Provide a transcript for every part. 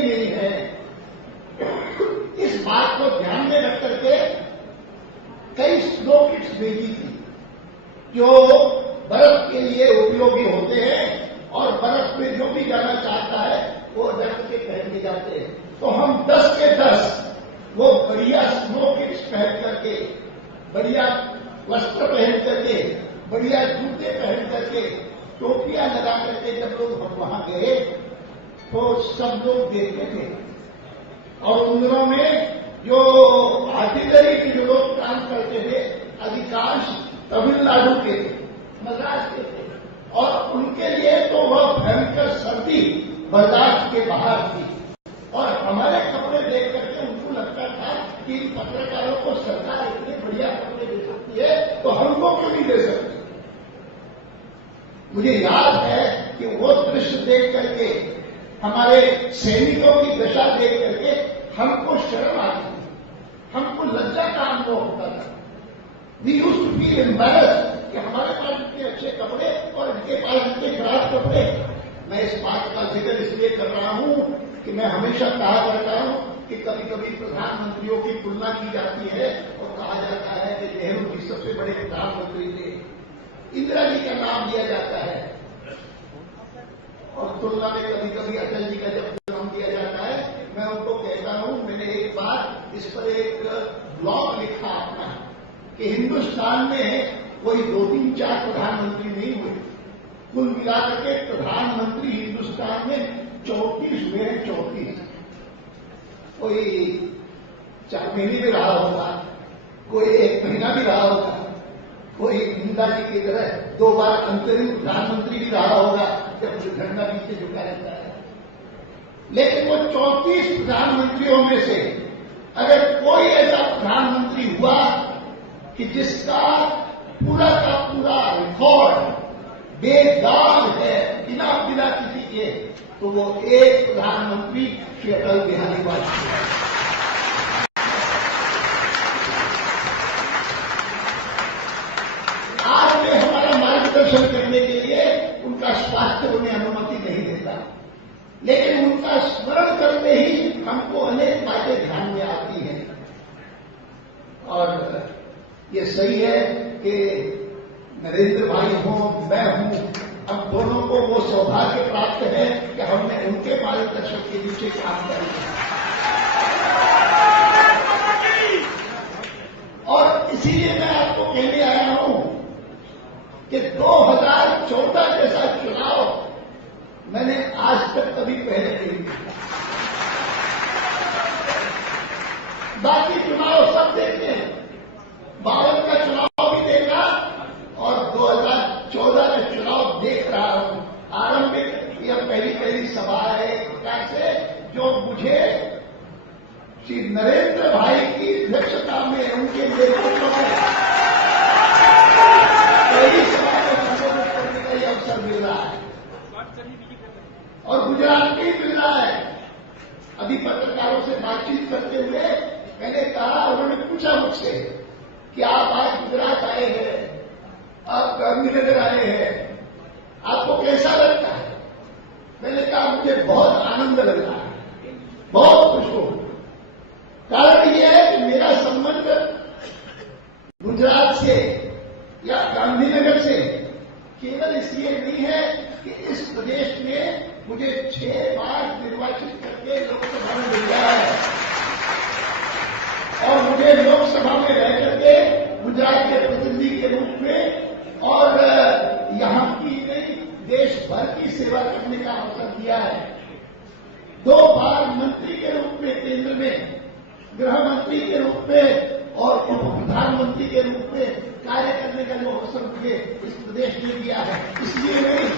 की नहीं है। इस बात को ध्यान में रख करके कई स्नो किट्स भेजी थी जो बर्फ के लिए उपयोगी होते हैं और बर्फ में जो भी जाना चाहता है वो रख के पहन के जाते हैं। तो हम 10 के 10 वो बढ़िया स्नो किट्स पहन करके, बढ़िया वस्त्र पहन करके, बढ़िया जूते पहन करके, टोपियां लगा करके जब लोग हम वहां गए तो सब लोग देखते थे। और उन दिनों में जो आर्टिलरी के जो लोग काम करते थे अधिकांश तमिलनाडु के थे, मद्रास के थे, और उनके लिए तो वह भयंकर सर्दी बर्दाश्त के बाहर थी। और हमारे कपड़े देख करके उनको लगता था कि पत्रकारों को सरकार इतने बढ़िया कपड़े दे सकती है तो हमको क्यों नहीं दे सकती। मुझे याद है कि वो दृश्य देख करके, हमारे सैनिकों की दशा देख करके हमको शर्म आती थी, हमको लज्जा का अनुभव होता था। We used to feel embarrassed कि हमारे पास इतने अच्छे कपड़े और इनके पास इतने खराब कपड़े। मैं इस बात का जिक्र इसलिए कर रहा हूं कि मैं हमेशा कहा करता हूं कि कभी कभी प्रधानमंत्रियों की तुलना की जाती है और कहा जाता है कि नेहरू जी सबसे बड़े प्रधानमंत्री थे, इंदिरा जी का नाम लिया जाता है, और तुलना में कभी कभी अटल जी का जब नाम दिया जाता है। मैं उनको कहता हूं, मैंने एक बार इस पर एक ब्लॉग लिखा अपना कि हिंदुस्तान में कोई 2-3-4 प्रधानमंत्री नहीं हुए, कुल मिलाकर के प्रधानमंत्री हिंदुस्तान में 34 हुए हैं। 34 कोई 4 महीने भी रहा होगा, कोई 1 महीना भी रहा होगा, कोई इंदिरा जी की तरह 2 बार अंतरिम प्रधानमंत्री भी रहा होगा जब घटना पीछे झुका रहता है। लेकिन वो 34 प्रधानमंत्रियों में से अगर कोई ऐसा प्रधानमंत्री हुआ कि जिसका पूरा का पूरा रिकॉर्ड बेदाग है बिना किसी के, तो वो एक प्रधानमंत्री श्री अटल बिहारी वाजपेयी। आज में हमारा मार्गदर्शन करने के लिए उनका स्वास्थ्य उन्हें अनुमति नहीं देता, लेकिन उनका स्मरण करते ही हमको अनेक बातें ध्यान में आती हैं। और ये सही है कि नरेंद्र भाई हों, मैं हूं, हम दोनों को वो सौभाग्य प्राप्त है कि हमने उनके मार्गदर्शन के नीचे काम किया। और इसीलिए मैं आपको कहने आया हूं कि 2014 जैसा चुनाव मैंने आज तक कभी पहले नहीं देखा। बाकी चुनाव सब देखते हैं, 52 का चुनाव भी देखा और 2014 का चुनाव देख रहा हूं। आरंभिक यह पहली सभा है एक प्रकार से जो मुझे श्री नरेंद्र भाई की अध्यक्षता में, उनके नेतृत्व में पहली सभा को संबोधित करने का यह अवसर मिल रहा है और गुजरात में ही मिल रहा है। अभी पत्रकारों से बातचीत करते हुए मैंने कहा, उन्होंने पूछा मुझसे कि आप आज गुजरात आए हैं, आप गांधीनगर आए हैं, आपको कैसा लगता है? मैंने कहा मुझे बहुत आनंद लग रहा है, बहुत खुश हूं। कारण यह है कि मेरा संबंध गुजरात से या गांधीनगर से केवल इसलिए नहीं है कि इस प्रदेश में मुझे 6 बार निर्वाचित करके लोकसभा में मिल गया है और मुझे लोकसभा में रह करके गुजरात के प्रतिनिधि के रूप में और यहां की नहीं देश भर की सेवा करने का अवसर दिया है। 2 बार मंत्री के रूप में केंद्र में, गृह मंत्री के रूप में और उप प्रधानमंत्री के रूप में कार्य करने का जो अवसर मुझे इस प्रदेश में दिया है, इसलिए नहीं,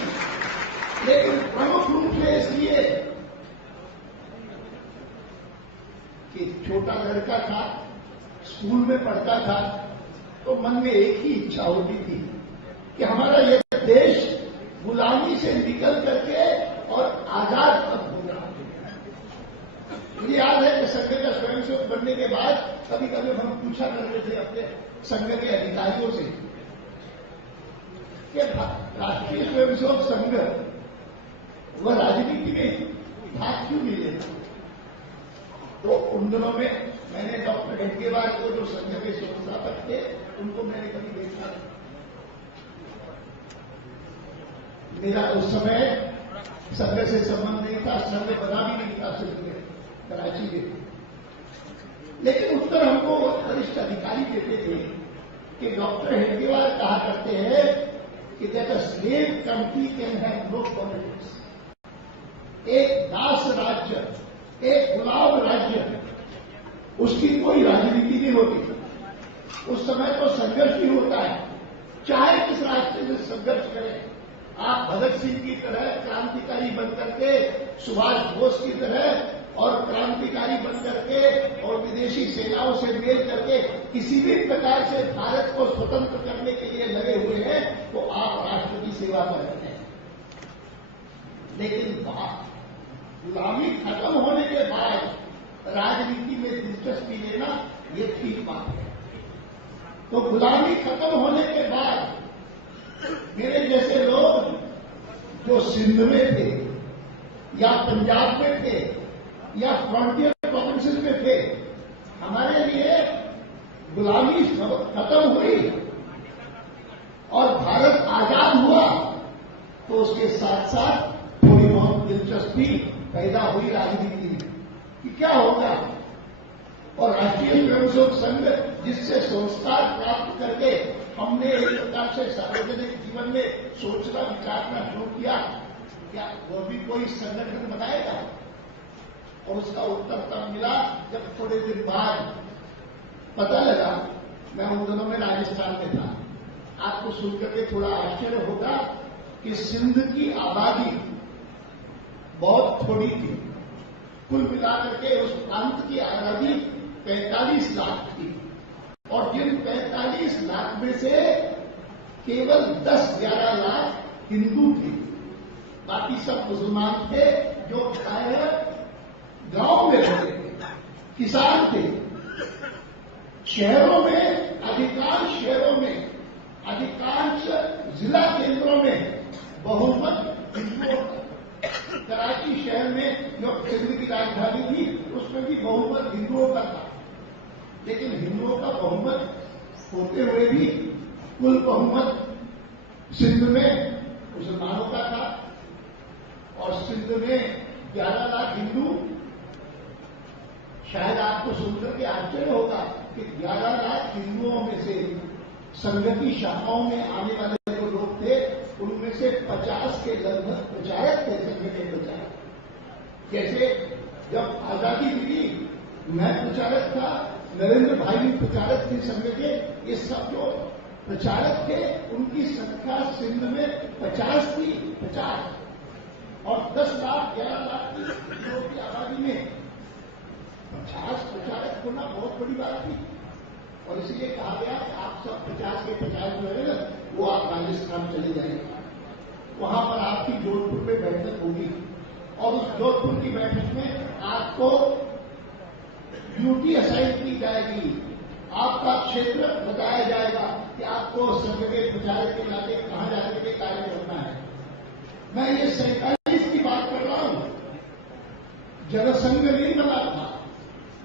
लेकिन प्रमुख रूप से इसलिए कि छोटा लड़का था, स्कूल में पढ़ता था, तो मन में एक ही इच्छा होती थी कि हमारा यह देश गुलामी से निकल करके और आजाद कब होगा। मुझे याद है कि संघ का स्वयंसेवक बनने के बाद कभी कभी हम पूछा करते थे अपने संघ के अधिकारियों से कि राष्ट्रीय स्वयंसेवक संघ वह राजनीति में भाग क्यों नहीं लेता। तो उन दिनों में मैंने डॉक्टर हेडगेवार को, जो संघ के संस्थापक थे, उनको मैंने कभी देखा नहीं। मेरा उस समय संघ से संबंध नहीं था, संघ बना भी नहीं था सिर्फ में कराची में। लेकिन उत्तर हमको वरिष्ठ अधिकारी देते थे कि डॉक्टर हेडगेवार कहा करते हैं कि that a slave country can have no politics. एक दास राज्य, एक गुलाम राज्य, उसकी कोई राजनीति नहीं होती। उस समय तो संघर्ष ही होता है, चाहे किस रास्ते से संघर्ष करें। आप भगत सिंह की तरह क्रांतिकारी बन करके, सुभाष बोस की तरह और क्रांतिकारी बन करके और विदेशी सेनाओं से मेल करके किसी भी प्रकार से भारत को स्वतंत्र करने के लिए लगे हुए हैं, तो आप राष्ट्र की सेवा कर रहे हैं। लेकिन गुलामी खत्म होने के बाद राजनीति में दिलचस्पी लेना ये ठीक बात है। तो गुलामी खत्म होने के बाद मेरे जैसे लोग जो सिंध में थे या पंजाब में थे या फ्रंटियर प्रोविंसेस में थे, हमारे लिए गुलामी खत्म हुई और भारत आजाद हुआ, तो उसके साथ साथ थोड़ी बहुत दिलचस्पी पैदा हुई राजनीति में कि क्या होगा। और राष्ट्रीय स्वयंसेवक संघ जिससे संस्कार प्राप्त करके हमने एक प्रकार से सार्वजनिक जीवन में सोचना विचारना शुरू किया, क्या वो भी कोई संगठन बनाएगा? और उसका उत्तर तब मिला जब थोड़े दिन बाद पता लगा। मैं उन दिनों में राजस्थान में था। आपको सुनकर के थोड़ा आश्चर्य होगा कि सिंध की आबादी बहुत थोड़ी थी। कुल मिलाकर के उस प्रांत की आबादी 45 लाख थी और जिन 45 लाख में से केवल 10-11 लाख हिंदू थे, बाकी सब मुसलमान थे जो प्रायः गांव में रहते थे, किसान थे। शहरों में, अधिकांश शहरों में, अधिकांश जिला केंद्रों में बहुमत हिंदुओं का। कराची शहर में जो सिंध की राजधानी थी, उसमें भी बहुमत हिंदुओं का था। लेकिन हिंदुओं का बहुमत होते हुए भी कुल बहुमत सिंध में मुसलमानों का था। और सिंध में 11 लाख हिंदू। शायद आपको सुनकर के आश्चर्य होगा कि 11 लाख हिंदुओं में से संघ की शाखाओं में आने वाले जो लोग थे, उनमें से 50 के लगभग प्रचारक थे, संघ के प्रचारक। जैसे जब आजादी मिली, मैं प्रचारक था, नरेंद्र भाई भी प्रचारक थे संघ के। ये सब जो प्रचारक थे, उनकी संख्या सिंध में 50 थी, 50। और 10 लाख 11 लाख की आबादी में 50 प्रचारक होना बहुत बड़ी बात थी। और इसलिए कहा गया कि आप सब 50 के 50 जो है ना, वो आप राजस्थान चले जाएंगे। वहां पर आपकी जोधपुर में बैठक होगी और उस जोधपुर की बैठक में आपको ड्यूटी असाइन की जाएगी। आपका क्षेत्र बताया जाएगा कि आपको संघ के प्रचारक के नाते कहां जाकर के कार्य करना है। मैं ये 47 की बात कर रहा हूं। जनसंघ नहीं बना था,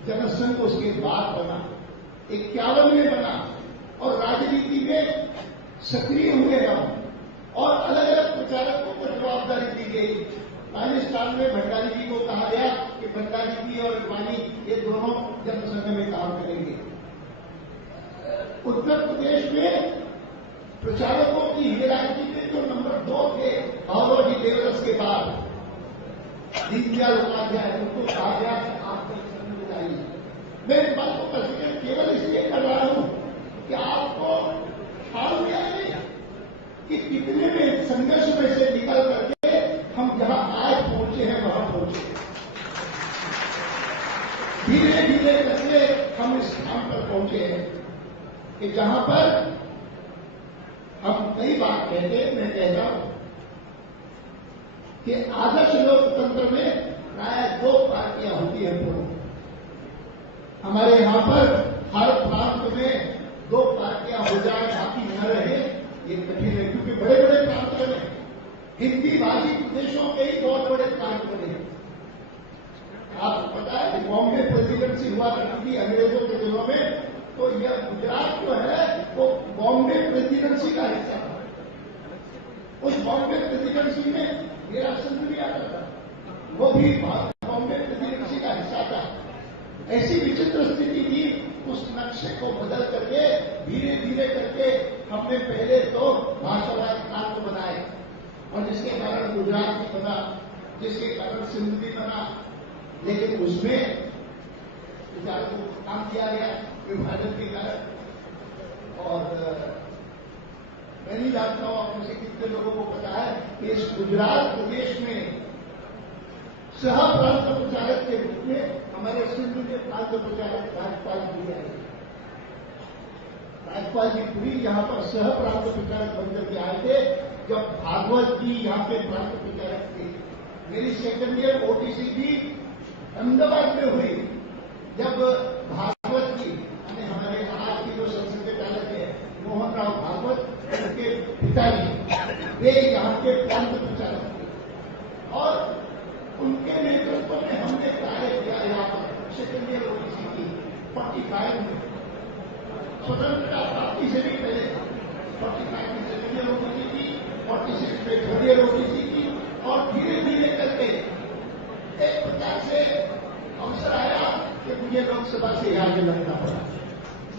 जनसंघ उसके बाद बना, 51 में बना और राजनीति में सक्रिय हुए हम और अलग अलग प्रचारकों को जवाबदारी दी गई। पाकिस्तान में भंडारी जी को कहा गया कि भंडारी जी और इरफानी ये दोनों जनसंघ में काम करेंगे। उत्तर प्रदेश में प्रचारकों की हिरारकी में जो नंबर 2 थे, हावड़ा जी देवरस के बाद दीनदयाल उपाध्याय, उनको कहा गया कि आप जनसंघ में जाइए। मैं इस बात को केवल इसलिए कर रहा हूं कि आपको ख्याल में आए कि कितने में संघर्ष में से निकल करके हम जहां आज पहुंचे हैं वहां पहुंचे। धीरे धीरे करके हम इस स्थान पर पहुंचे हैं कि जहां पर हम कई बार कहते हैं, मैं कहता हूं कि आदर्श लोकतंत्र में प्राय 2 पार्टियां होती हैं पूर्व। हमारे यहां पर हर प्रांत में 2 पार्टियां हो जाए, बाकी न रहे, ये कठिन है। क्योंकि बड़े बड़े प्रांत बने, हिंदी भाषी प्रदेशों के ही बहुत बड़े प्रांत बने। आपको पता है कि बॉम्बे हुआ करती थी अंग्रेजों के दिनों में, तो यह गुजरात जो है वो बॉम्बे प्रेसिडेंसी का हिस्सा था। उस बॉम्बे प्रेसिडेंसी में मेरा संघ भी आता था, वो भी बॉम्बे प्रेसिडेंसी का हिस्सा था। ऐसी विचित्र स्थिति थी। उस नक्शे को बदल करके धीरे धीरे करके हमने पहले तो भाषावाद प्रांत बनाए, और जिसके कारण गुजरात भी बना, जिसके कारण सिंध भी बना। लेकिन उसमें विचार को काम किया गया विभाजन के कारण। और मैं नहीं जानता हूं आप में से कितने लोगों को पता है कि इस गुजरात प्रदेश में सह प्रांत प्रचारक के रूप में हमारे सिंध के प्रांत प्रचारक राज्यपाल जी आए। राज्यपाल जी पूरी यहां पर सह प्रांत प्रचारक बनकर के आए थे जब भागवत जी यहां पे प्रांत प्रचारक थे। मेरी सेकेंड ईयर ओटीसी भी अहमदाबाद में हुई जब भागवत जी हमारे आज की जो संसद के चालक है मोहन राव भागवत, उनके पिताजी वे यहाँ के प्रांत प्रचारक थे, और उनके नेतृत्व में हमने कार्य किया। यहाँ पर सेकेंड ईयर ओटीसी की 45 में स्वतंत्रता प्राप्ति से भी पहले 45 में सेकेंड ईयर ओटीसी की, 46 में थर्ड ईयर ओटीसी की, और धीरे धीरे करके एक प्रकार से अवसर आया कि मुझे लोकसभा से आगे लगना पड़ा।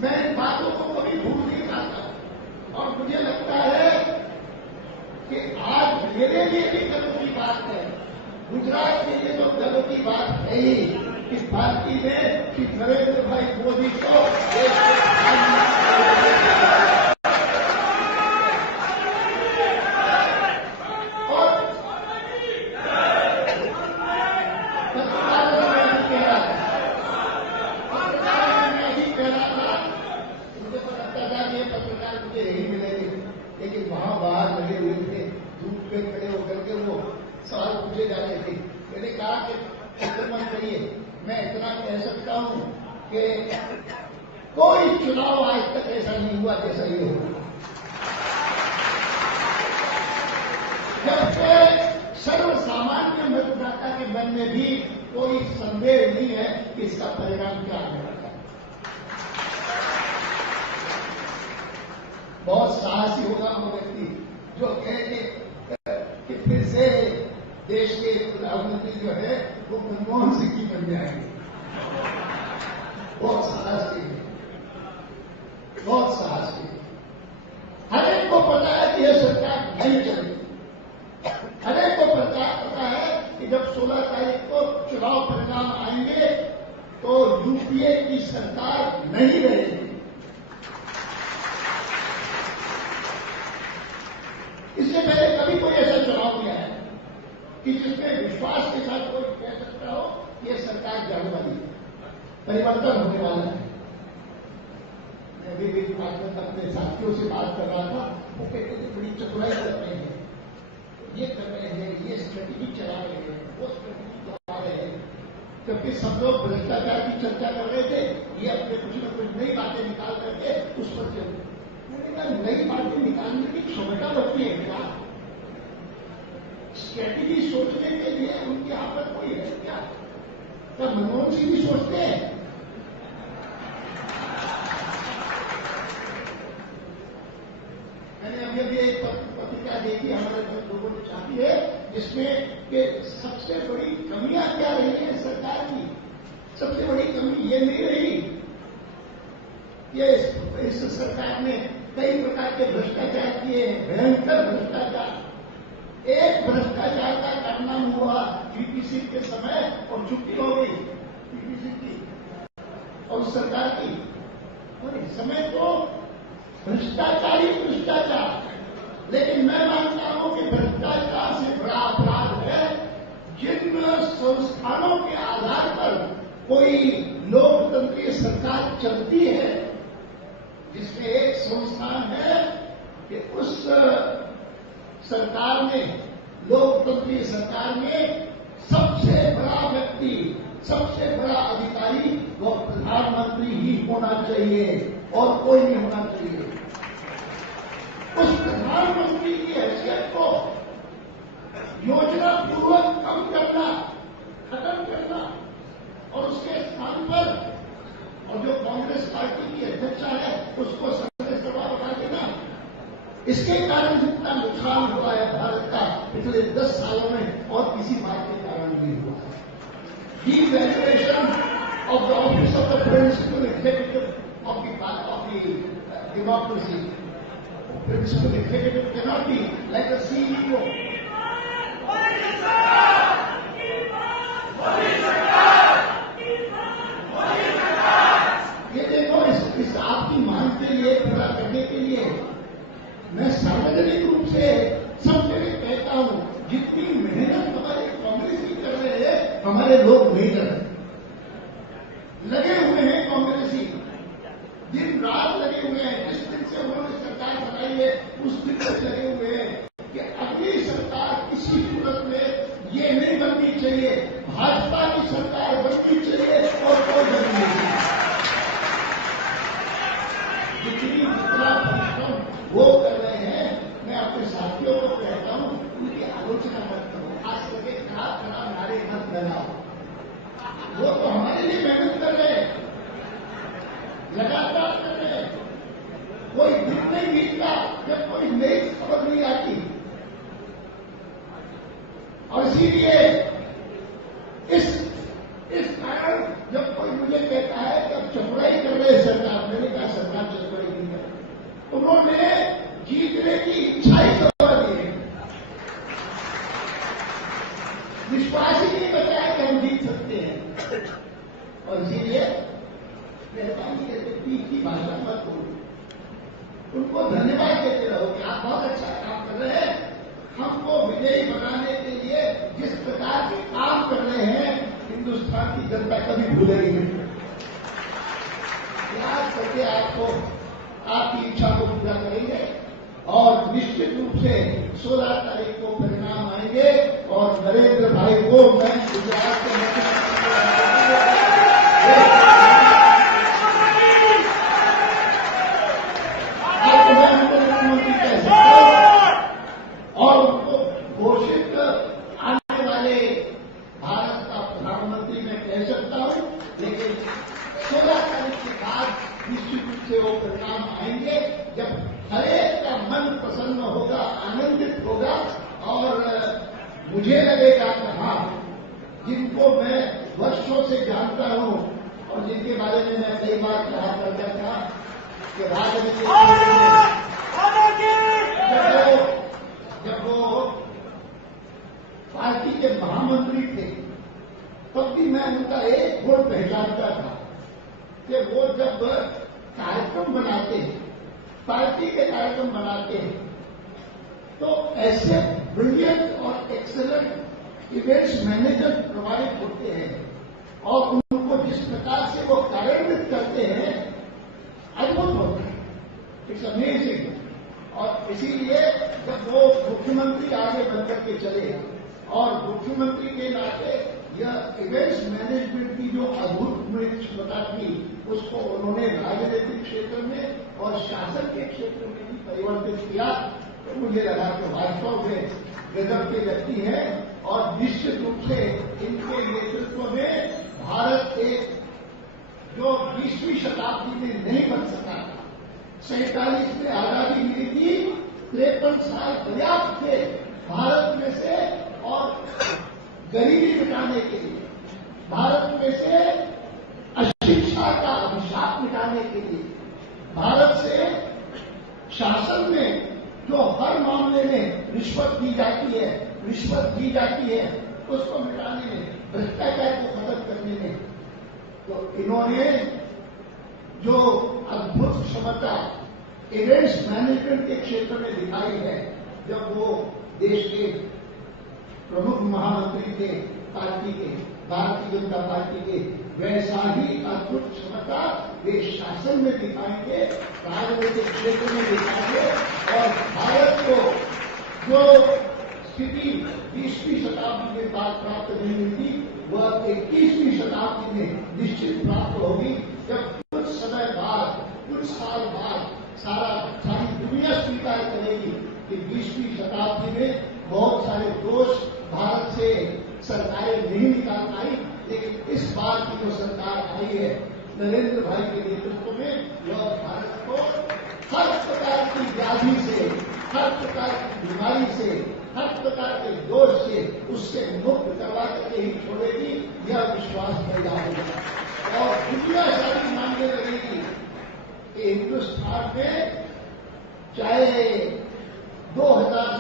मैं इन बातों को कभी भूल नहीं पाता, और मुझे लगता है कि आज मेरे लिए भी गर्व की बात है, गुजरात के लिए तो गर्व की बात है ही कि पार्टी ने कि नरेंद्र भाई मोदी को लेकिन वहां बाहर लगे हुए थे, धूप में खड़े होकर के वो सवाल पूछे जा रहे थे। मैंने कहा कि फिक्र मत करिए, मैं इतना कह सकता हूं कि कोई चुनाव आज तक ऐसा नहीं हुआ जैसा ये हुआ। जबकि सर्वसामान्य मतदाता के मन में भी कोई संदेह नहीं है कि इसका परिणाम क्या आने वाला है। बहुत साहसी होगा वो व्यक्ति जो कहे कि फिर से देश के प्रधानमंत्री जो है वो मनमोहन सिंह जी बन जाएंगे। बहुत साहसी है, बहुत साहसी है। हर एक को पता है कि यह सरकार नहीं चलेगी। हर एक को पता है कि जब 16 तारीख को चुनाव परिणाम आएंगे तो यूपीए की सरकार नहीं रहेगी। इससे पहले कभी कोई ऐसा चुनाव नहीं आया कि जिसमें विश्वास के साथ कोई कह सकता हो कि यह सरकार जाने वाली है, परिवर्तन होने वाला है। मैं भी एक बात में अपने साथियों से बात कर रहा था, वो कहते थे बड़ी चतुराई कर रहे हैं, ये कर रहे हैं, ये स्ट्रेटेजी चला रहे हैं, वो स्ट्रेटेजी चला रहे हैं। जबकि सब लोग भ्रष्टाचार की चर्चा कर रहे थे, ये अपने कुछ न कुछ नई बातें निकाल करके उस पर चल। नई बातें निकालने की क्षमता रखती है क्या? स्ट्रेटेजी सोचने के लिए उनके यहां पर कोई है क्या? मनमोहन सिंह भी सोचते हैं। मैंने अभी एक पत्रिका देखी हमारे लोगों ने छापी है, जिसमें कि सबसे बड़ी कमियां क्या रही है सरकार की। सबसे बड़ी कमी ये नहीं रही कि इस सरकार ने कई प्रकार के भ्रष्टाचार किए, भयंकर भ्रष्टाचार। एक भ्रष्टाचार का कारनामा हुआ वीपीसी के समय और छुट्टी हो गई वीपीसी की और सरकार की। और इस समय तो भ्रष्टाचार ही भ्रष्टाचार। लेकिन मैं मानता हूं कि भ्रष्टाचार से बड़ा अपराध है जिन संस्थानों के आधार पर कोई लोकतंत्रीय सरकार चलती है, जिसमें एक संस्थान है कि उस सरकार में, लोकतंत्रीय सरकार में सबसे बड़ा व्यक्ति, सबसे बड़ा अधिकारी वो प्रधानमंत्री ही होना चाहिए और कोई नहीं होना चाहिए। उस प्रधानमंत्री की हैसियत को योजना पूर्वक कम करना, खत्म करना और उसके स्थान पर अच्छा है उसको संसद सभा बना देना। इसके कारण जितना नुकसान हुआ है भारत का पिछले 10 सालों में और किसी बात के कारण नहीं हुआ है। Devaluation of the office of the principal executive of the democracy. Principal executive cannot be like a CEO. ये देखो इस आपकी मांग के लिए पूरा करने के लिए मैं सार्वजनिक रूप से सब जगह कहता हूं, जितनी मेहनत हमारे कांग्रेस की कर रहे हैं हमारे लोग नहीं कर रहे, लगे हुए हैं कांग्रेसी, दिन रात लगे हुए हैं। जिस दिन से उन्होंने सरकार बनाई है उस दिन से लगे हुए हैं कि अगली सरकार किसी सूरत में ये नहीं बननी चाहिए, भाजपा की सरकार बननी चाहिए और कोई बननी चाहिए। जितना परिश्रम वो कर रहे हैं, मैं अपने साथियों को कहता हूं उनकी आलोचना मत करो, खास करके खराब नारे मत लगाओ। वो तो हमारे लिए मेहनत कर रहे हैं, लगातार कर रहे हैं। कोई दिन नहीं बीतता जब कोई नई खबर नहीं आती। और इसीलिए इस कारण जब कोई मुझे कहता है कि अब चपड़ाई कर रहे सरकार, मैंने कहा सरकार चपड़ाई नहीं कर, उन्होंने जीतने की इच्छा ही दबा दी है। विश्वास ही नहीं बचा है कि हम जीत सकते हैं। और इसीलिए की भाषा मत बोलो, उनको धन्यवाद देते रहो कि आप बहुत अच्छा काम कर रहे हैं। हमको विजयी बनाने के लिए जिस प्रकार के काम कर रहे हैं हिंदुस्तान की जनता कभी भूलेगी नहीं। याद करके आपको आपकी इच्छा को पूरा करेंगे और निश्चित रूप से 16 तारीख को परिणाम आएंगे और नरेंद्र भाई को मैं गुजरात के मुख्यमंत्री कह सकता हूं और उनको घोषित आने वाले भारत का प्रधानमंत्री मैं कह सकता हूं। लेकिन 16 तारीख के बाद निश्चित रूप से वो परिणाम आएंगे जब हरेक का मन प्रसन्न होगा, आनंदित होगा और मुझे लगेगा कि हाँ, जिनको मैं वर्षों से जानता हूं और जिनके बारे में मैं कई बार कहा करता था कि राजनीति जब वो पार्टी के महामंत्री थे तब भी मैं उनका एक गुण पहचानता था कि वो जब कार्यक्रम बनाते हैं, पार्टी के कार्यक्रम बनाते हैं, तो ऐसे ब्रिलियंट और एक्सेलेंट इवेंट्स मैनेजर प्रोवाइड होते हैं और उनको जिस प्रकार से वो कार्यान्वित करते हैं अद्भुत होता है। It's amazing. और इसीलिए जब वो मुख्यमंत्री आगे बनकर के चले और मुख्यमंत्री के नाते यह इवेंट्स मैनेजमेंट की जो अभूतपूर्व क्षमता थी उसको उन्होंने राजनीतिक क्षेत्र में और शासन के क्षेत्र में भी परिवर्तित किया, तो मुझे लगा कि वास्तव में गजब के व्यक्ति हैं और निश्चित रूप से इनके नेतृत्व में भारत एक जो 20वीं शताब्दी में नहीं बन सका था, 47 में आजादी मिली थी, 53 साल पर्याप्त थे भारत में से और गरीबी मिटाने के लिए, भारत में से अशिक्षा का अभिशाप मिटाने के लिए, भारत से शासन में जो हर मामले में रिश्वत दी जाती है उसको मिटाने में, भ्रष्टाचार को खत्म करने में, तो इन्होंने जो अद्भुत क्षमता इवेंट्स मैनेजमेंट के क्षेत्र में दिखाई है, जब वो देश के प्रमुख महामंत्री थे पार्टी के, भारतीय जनता पार्टी के, वैसा ही अद्भुत क्षमता वे शासन में दिखाएंगे, राजनीतिक क्षेत्र में दिखाएंगे और भारत को जो स्थिति 20वीं शताब्दी में बात प्राप्त नहीं हुई थी वह 21वीं शताब्दी में निश्चित प्राप्त होगी, जब कुछ समय बाद, कुछ साल बाद सारी दुनिया स्वीकार करेगी कि 20वीं शताब्दी में बहुत सारे दोष भारत से सरकारें नहीं निकाल पाई, लेकिन इस बार की जो सरकार आई है नरेंद्र भाई के नेतृत्व में यह भारत को हर प्रकार की व्याधि से, हर प्रकार की बीमारी से, हर प्रकार के दोष से उससे मुक्त करवा करके ही छोड़ेगी, यह विश्वास पैदा होगा। और दुनिया सारी मानने लगेगी कि हिंदुस्तान में चाहे 2000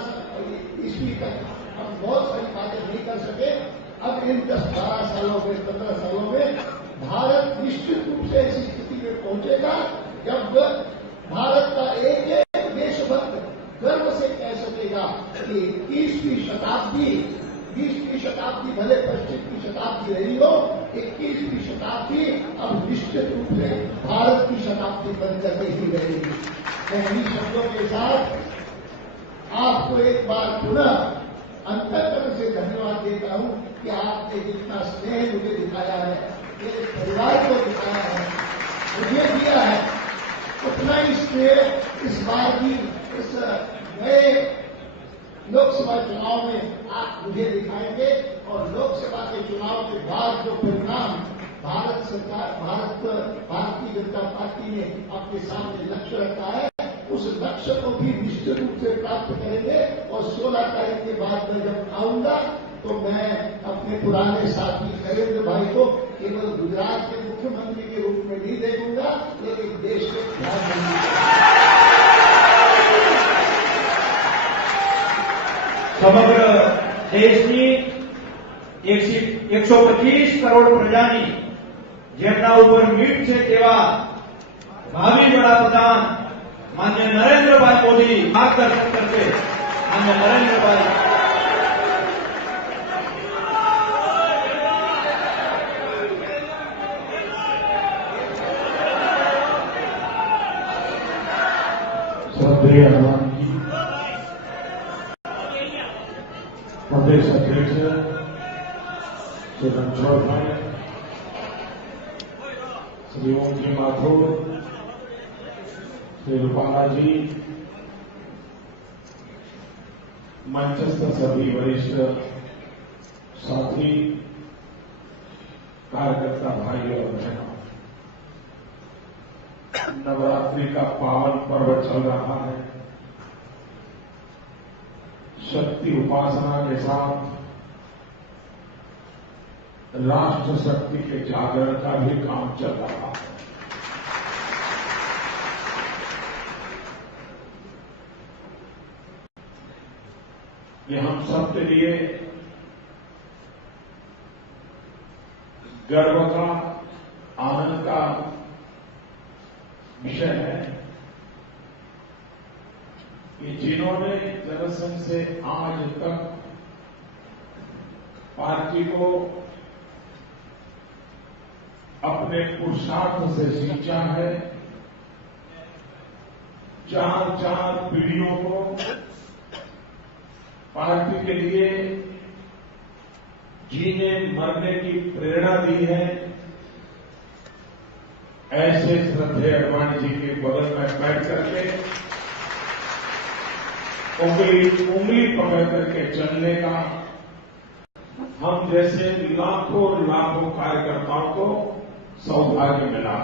ईस्वी तक हम बहुत सारी बातें नहीं कर सके, अब इन 10-12 सालों में, 15 सालों में भारत निश्चित रूप से ऐसी स्थिति में पहुंचेगा जब भारत का एक एक देशभक्त गर्व से कह सकेगा कि 20वीं शताब्दी भले 25वीं की शताब्दी रही हो, 21वीं शताब्दी अब निश्चित रूप से भारत की शताब्दी बनकर के ही रहेगी। मैं इन्हीं शब्दों के साथ आपको एक बार पुनः अंतःकरण से धन्यवाद देता हूं कि आपने जितना स्नेह मुझे दिखाया है, मेरे परिवार को दिखाया है, मुझे दिया है, उतना ही स्नेह इस बार भी इस नए लोकसभा चुनाव में आप मुझे दिखाएंगे। और लोकसभा के चुनाव के बाद जो परिणाम भारतीय जनता पार्टी ने अपने सामने लक्ष्य रखा है, उस लक्ष्य को भी निश्चित रूप से प्राप्त करेंगे। और 16 तारीख के बाद मैं जब आऊंगा तो मैं अपने पुराने साथी नरेंद्र भाई को केवल गुजरात के मुख्यमंत्री के रूप में नहीं देखूंगा, लेकिन देश के प्रधानमंत्री। સમગ્ર દેશની 125 કરોડ પ્રજાની જેમના ઉપર મીટ છે તેવા ભાવિ વડાપ્રધાન માન્ય નરેન્દ્રભાઈ મોદી માર્ગદર્શન કરશે। માન્ય નરેન્દ્રભાઈ श्रद्धेय प्रदेश अध्यक्ष श्री रणछोड़ भाई, श्री ओम जी माथुर, श्री रूपाला जी, मंचस्थ सभी वरिष्ठ साथी, कार्यकर्ता भाई और बहनों, नवरात्रि का पावन पर्व चल रहा है। शक्ति उपासना के साथ राष्ट्र शक्ति के जागरण का भी काम चल रहा है। ये हम सबके लिए गर्व का, आनंद का विषय है कि जिन्होंने जनसंघ से आज तक पार्टी को अपने पुरुषार्थ से सींचा है, 4 पीढ़ियों को पार्टी के लिए जीने मरने की प्रेरणा दी है, ऐसे श्रद्धेय अडवाणी जी के बगल में बैठ करके उंगली पकड़ करके चलने का हम जैसे लाखों कार्यकर्ताओं को सौभाग्य मिला।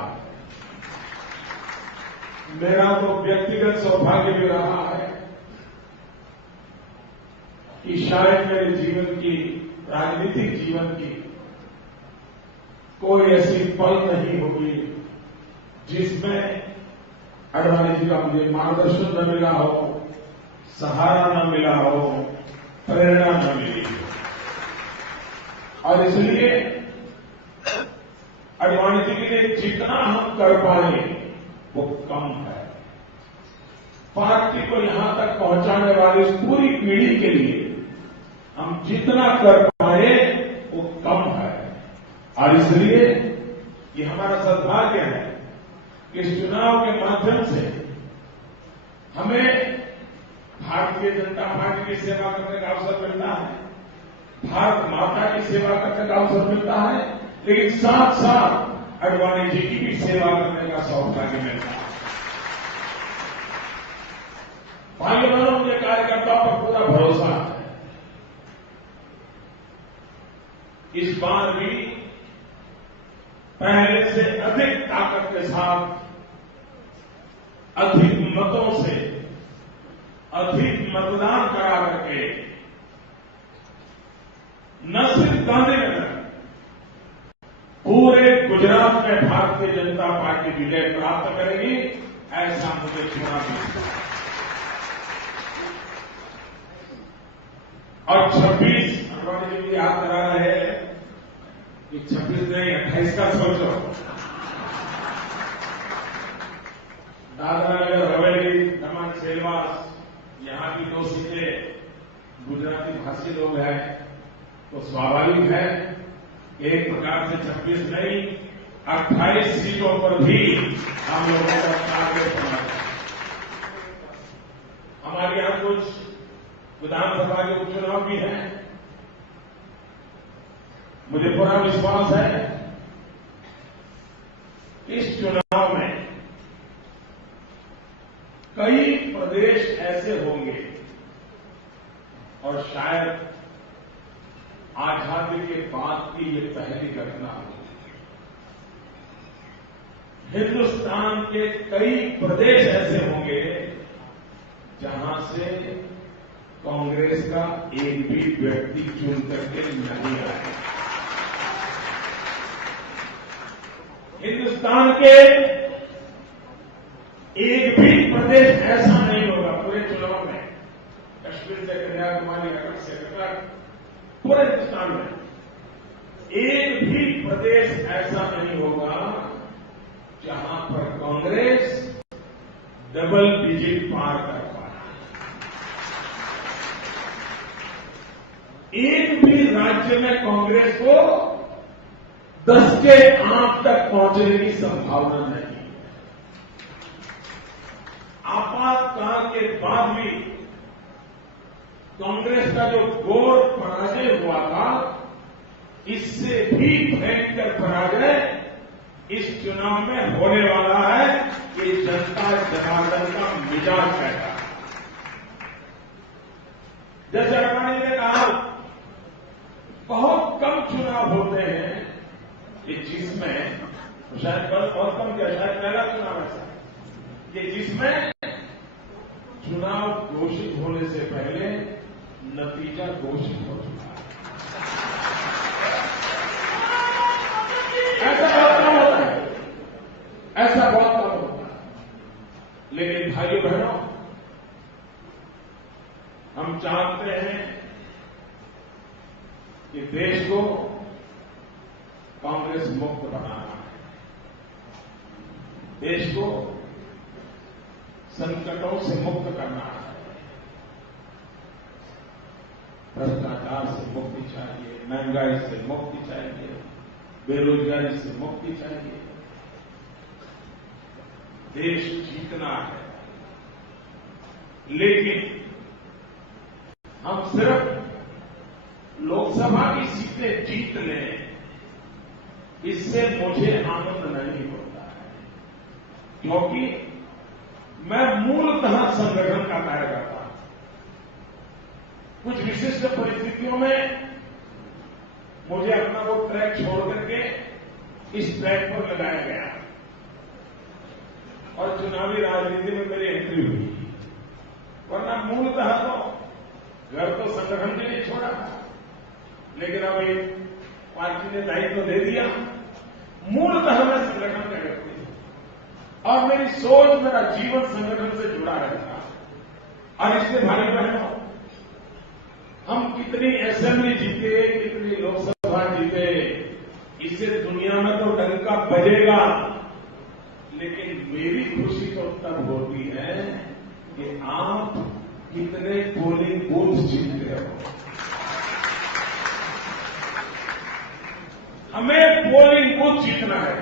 मेरा तो व्यक्तिगत सौभाग्य भी रहा है कि शायद मेरे जीवन की, राजनीतिक जीवन की कोई ऐसी पल नहीं होगी जिसमें अडवाणी जी का मुझे मार्गदर्शन न मिला हो, सहारा न मिला हो, प्रेरणा न मिली हो। और इसलिए अडवाणी जी के लिए जितना हम कर पाए वो कम है। पार्टी को यहां तक पहुंचाने वाली इस पूरी पीढ़ी के लिए हम जितना कर पाए वो कम है। और इसलिए ये हमारा सौभाग्य है कि इस चुनाव के माध्यम से हमें भारतीय जनता पार्टी की सेवा करने का अवसर मिलता है, भारत माता की सेवा करने का अवसर मिलता है, लेकिन साथ साथ अडवाणी जी की भी सेवा करने का सौभाग्य मिलता है। भाइयों बहनों, मुझे कार्यकर्ताओं पर पूरा भरोसा है। इस बार भी पहले से अधिक ताकत के साथ, अधिक मतों से, अधिक मतदान करा करके न सिर्फ गांधीनगर, पूरे गुजरात में भारतीय जनता पार्टी विजय प्राप्त करेगी, ऐसा मुझे पूरा विश्वास है। और 26 अडवाणी जी भी याद करा रहे हैं कि 26 नहीं 28 का सोचो। दादरा नगर हवेली, दमन, सेलवास, यहां की 2 सीटें गुजराती भाषी लोग हैं, तो स्वाभाविक है एक प्रकार से 26 नहीं 28 सीटों पर भी हम लोगों का टारगेट बना है। हमारे यहां कुछ विधानसभा के उपचुनाव भी हैं। मुझे पूरा विश्वास है इस चुनाव में कई प्रदेश ऐसे होंगे और शायद आजादी के बाद की ये पहली घटना होगी। हिंदुस्तान के कई प्रदेश ऐसे होंगे जहां से कांग्रेस का एक भी व्यक्ति चुन करके नहीं आए। हिंदुस्तान के एक भी प्रदेश ऐसा नहीं होगा पूरे चुनाव में, कश्मीर से कन्याकुमारी, अटक से कटक, पूरे हिंदुस्तान में एक भी प्रदेश ऐसा नहीं होगा जहां पर कांग्रेस डबल डिजिट पार कर पाए। एक भी राज्य में कांग्रेस को 10 के आंक तक पहुंचने की संभावना नहीं है। आपातकाल के बाद भी कांग्रेस का जो घोर पराजय हुआ था, इससे भी भयंकर पराजय इस चुनाव में होने वाला है। ये जनता जनार्दन का मिजाज कहता है। जैसे अडवाणी ने कहा, बहुत कम चुनाव होते हैं कि जिसमें, शायद बहुत कम क्या, शायद पहला चुनाव ऐसा है कि जिसमें चुनाव घोषित होने से पहले नतीजा घोषित हो चुका है। ऐसा बहुत कम होता है, ऐसा बहुत कम होता है। लेकिन भाइयों बहनों, हम जानते हैं कि देश को कांग्रेस मुक्त बनाना है, देश को संकटों से मुक्त करना है, भ्रष्टाचार से मुक्ति चाहिए, महंगाई से मुक्ति चाहिए, बेरोजगारी से मुक्ति चाहिए। देश जीतना है, लेकिन हम सिर्फ लोकसभा की सीटें जीत लें, इससे मुझे आनंद नहीं होता है, क्योंकि मैं मूलतः संगठन का कार्य करता हूं। कुछ विशिष्ट परिस्थितियों में मुझे अपना वो ट्रैक छोड़ करके इस ट्रैक पर लगाया गया और चुनावी राजनीति में मेरी एंट्री हुई, वरना मूलतः तो घर तो संगठन के लिए छोड़ा था, लेकिन अब एक पार्टी ने दायित्व दे दिया। मूलतः मैं संगठन का व्यक्ति हूं और मेरी सोच, मेरा जीवन संगठन से जुड़ा रहता। और इससे भाई बहनों, हम कितनी असेंबली जीते, कितनी लोकसभा जीते, इससे दुनिया में तो डंका बजेगा, लेकिन मेरी खुशी तो तब होती है कि आप कितने पोलिंग बूथ जीतते हो। हमें पोलिंग बूथ जीतना है।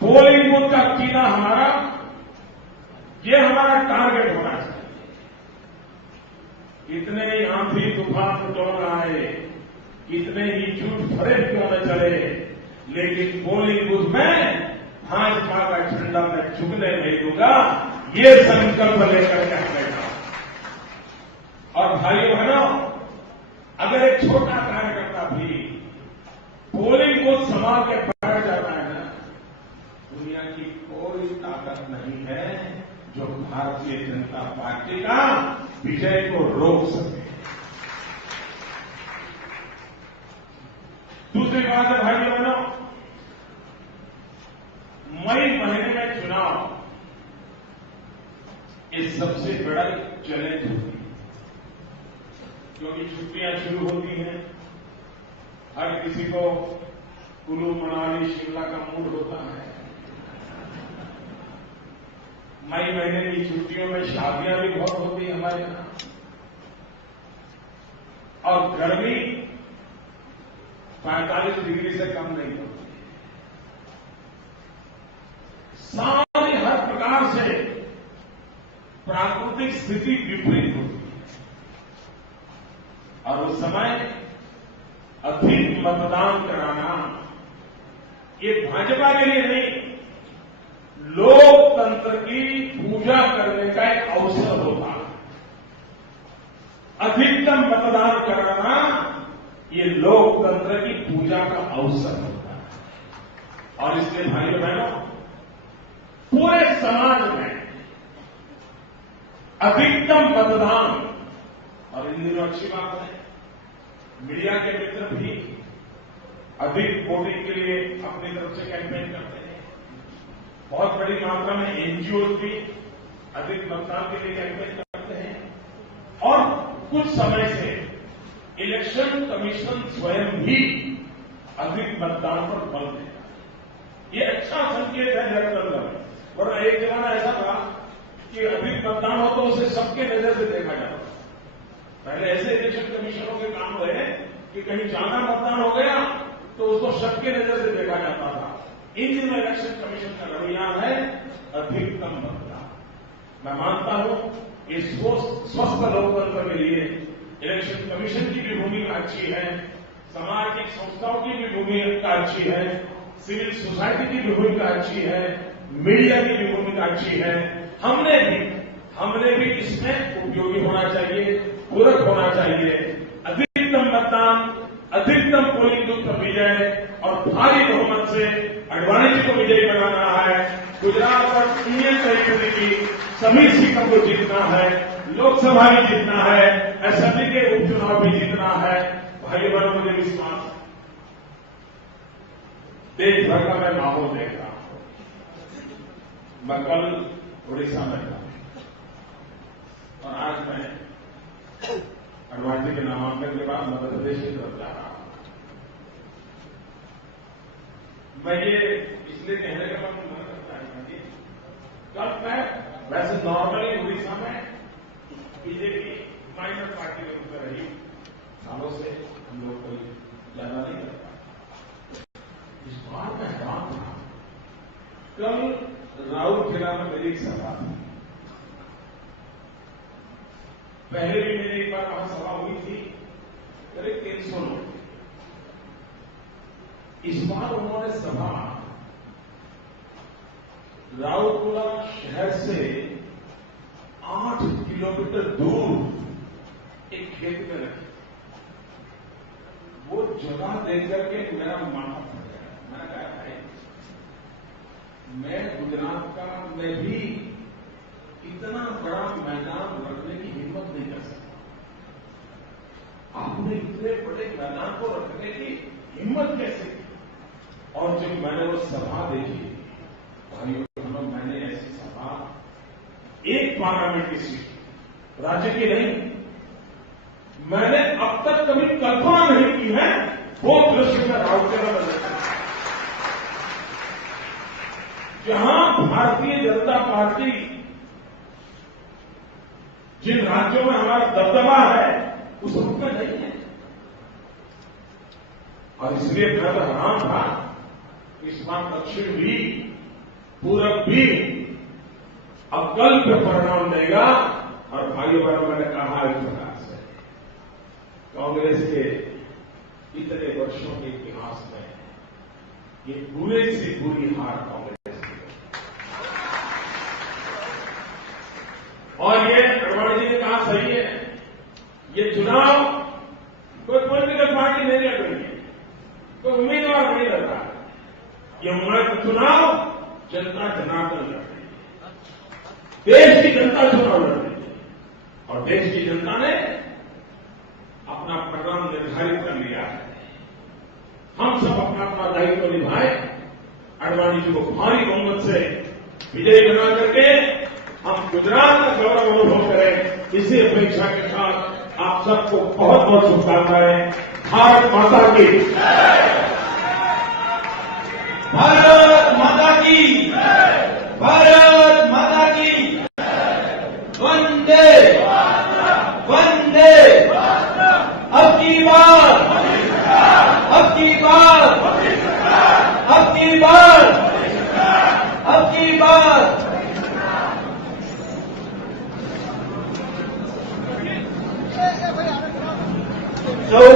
पोलिंग बूथ का जीना हमारा, ये हमारा टारगेट होना चाहिए। कितने ही आंधी तूफान क्यों आए, कितने ही झूठ फरेब क्यों न चले, लेकिन पोलिंग बूथ में भाजपा का झंडा मैं झुकने नहीं दूंगा, ये संकल्प लेकर के बैठा। और भाइयों बहनों, अगर एक छोटा कार्यकर्ता भी पोलिंग बूथ संभाल के बैठ जाता है ना, दुनिया की कोई ताकत नहीं है जो भारतीय जनता पार्टी का विजय को रोक सके। दूसरी बात है भाई बहनों, मई महीने में चुनाव ये सबसे बड़ा चैलेंज होती है, क्योंकि छुट्टियां शुरू होती हैं, हर किसी को कुल्लू मनाली शिमला का मूड होता है। मई महीने की छुट्टियों में शादियां भी बहुत होती है हमारे यहां, और गर्मी 45 डिग्री से कम नहीं होती। सारी हर प्रकार से प्राकृतिक स्थिति विपरीत होती है, और उस समय अधिक मतदान कराना ये भाजपा के लिए नहीं, लोकतंत्र की पूजा करने का एक अवसर होता है। अधिकतम मतदान कराना ये लोकतंत्र की पूजा का अवसर होता है। और इसलिए भाइयों बहनों, पूरे समाज में अधिकतम मतदान, और इन दिनों अच्छी बात है मीडिया के मित्र भी अधिक वोटिंग के लिए अपनी तरफ से कैंपेन करते हैं। बहुत बड़ी मात्रा में एनजीओ भी अधिक मतदान के लिए कैंपेन करते हैं, और कुछ समय से इलेक्शन कमीशन स्वयं भी अधिक मतदान पर बल देता है। ये अच्छा संकेत है जनतंत्र में, वरना एक जमाना ऐसा था कि अधिक मतदान हो तो उसे सबके नजर से देखा जाता था। पहले ऐसे इलेक्शन कमीशनों के काम रहे कि कहीं ज्यादा मतदान हो गया तो उसको सबके नजर से देखा जाता था। इन दिनों इलेक्शन कमीशन का रवैया है अधिकतम मतदान। मैं मानता हूं इस स्वस्थ लोकतंत्र के लिए इलेक्शन कमीशन की भी भूमिका अच्छी है, सामाजिक संस्थाओं की भी भूमिका अच्छी है, सिविल सोसाइटी की भी भूमिका अच्छी है, मीडिया की भी भूमिका अच्छी है। हमने भी इसमें उपयोगी होना चाहिए, पूरक होना चाहिए। अधिकतम मतदान, अधिकतम पोलिंग बूथ पर विजय और भारी बहुमत से अडवाणी जी को विजयी बनाना है। गुजरात और यूनियन टेरिटरी की सभी सीटों को जीतना है, लोकसभा भी जीतना है, असेंबली के उपचुनाव भी जीतना है। भाई बहनों, मुझे विश्वास देश भर का मैं माहौल देख रहा हूं। मैं कल उड़ीसा में था और आज मैं अडवाणी के नामांकन के बाद मध्य प्रदेश की तरफ जा रहा हूं। मैं ये इसलिए कहने का मन करता है कि कल मैं वैसे नॉर्मली उड़ीसा में बीजेपी माइनर पार्टी के रूप में रही, सालों से हम लोग कोई ज्यादा नहीं कर पाए। इस बार मैं हैरान था, कल राउरकेला में मेरी एक सभा थी। पहले भी मेरी एक बार वहां सभा हुई थी, करीब 300 लोग। इस बार उन्होंने सभा राउरकेला शहर से 8 किलोमीटर दूर एक खेत में रखी। वो जगह देख करके मेरा माथा फट गया। मैंने कहा भाई, मैं गुजरात का मैं भी इतना बड़ा मैदान रखने की हिम्मत नहीं कर सकता। आपने इतने बड़े मैदान को रखने की हिम्मत कैसे की? और जब मैंने वो सभा देखी, भाइयों बहनों, मैंने ऐसी सभा एक पार्लियामेंट की सीट, राज्य की नहीं, मैंने अब तक कभी कल्पना नहीं की है। वो दृश्य में राउरकेला में देखा, जहां भारतीय जनता पार्टी जिन राज्यों में हमारा दबदबा है उस रूप में नहीं है। और इसलिए मैं तो हैरान था, इस बार दक्षिण भी पूरब भी अकल पे परिणाम देगा। और भाइयों बहनों, मैंने कहा इस प्रकार से कांग्रेस के इतने वर्षों के इतिहास में ये बुरे से बुरी हार कांग्रेस की। और ये अडवाणी जी ने कहा सही है, ये चुनाव कोई पॉलिटिकल पार्टी नहीं लड़ रही है, कोई उम्मीदवार नहीं लड़ रहा है। ये उम्र चुनाव जनता जनार्दन लड़ रही है, देश की जनता चुनाव लड़ रही है और देश की जनता ने अपना प्रोग्राम निर्धारित कर लिया है। हम सब अपना अपना दायित्व निभाएं, आडवाणी जी को भारी बहुमत से विजयी बना करके हम गुजरात का गौरव अनुभव करें। इसी अपेक्षा के साथ आप सबको बहुत बहुत शुभकामनाएं। भारत माता की, भारत माता की, भारत माता की, वंदे वंदे। अब की बार, अब की बार, अब की बार, अब की बार। સૌ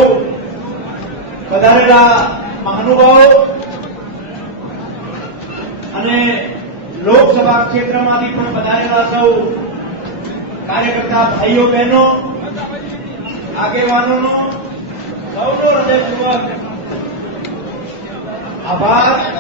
પધારેલા મહાનુભાવો અને લોકસભા ક્ષેત્રમાંથી પણ પધારેલા સૌ કાર્યકર્તા ભાઈઓ બહેનો આગેવાનોનો સૌનો હૃદયપૂર્વક આભાર.